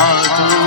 Hadu.